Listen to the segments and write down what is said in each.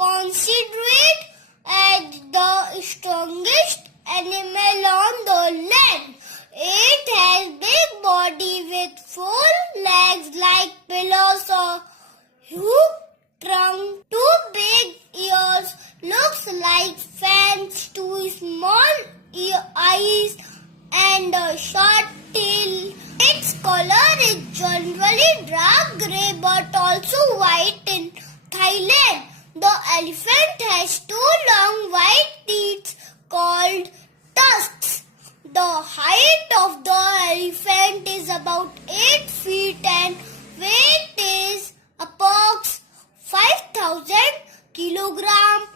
considered as the strongest animal on the land. It has big body with 4 legs like pillars or huge trunk, 2 big ears, looks like fans, 2 small eyes, and a short tail. Its color is generally dark grey but also white in Thailand. The elephant has 2 long white teeth called tusks. The height of the elephant is about 8 feet and weight is approx 5,000 kilograms.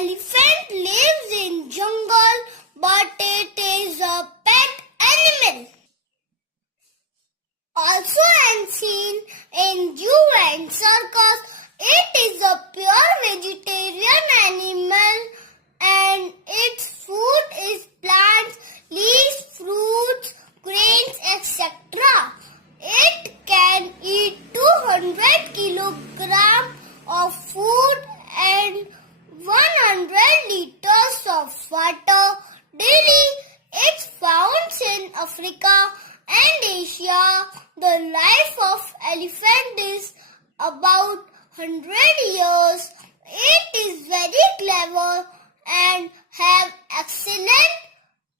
Elephant lives in jungle but it is a pet animal. Also seen in zoo and circus, it is a pure vegetarian animal and its food is plants, leaves, fruits, grains, etc. It can eat 200 kilograms of food and 100 liters of water daily. It's found in Africa and Asia. The life of elephant is about 100 years. It is very clever and have excellent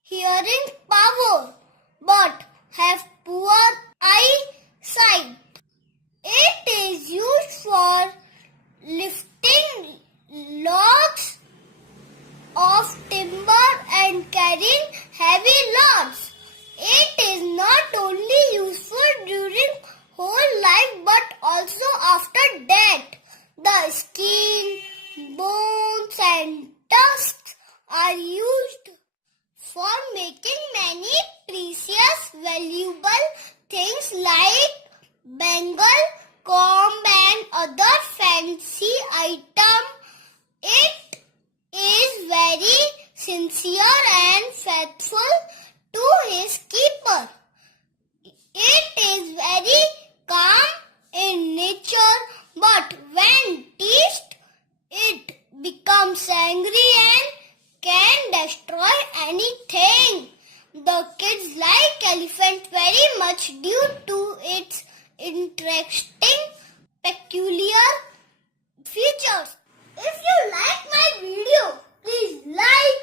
hearing power but have poor eyesight. It is used for lifting logs of timber and carrying heavy loads. It is not only useful during whole life but also after death. The skin, bones and tusks are used for making many precious, valuable things like bangle, comb and other fancy items. It is very sincere and faithful to his keeper. It is very calm in nature, but when teased, it becomes angry and can destroy anything. The kids like elephant very much due to its interesting, peculiar features. If you like my video, please like,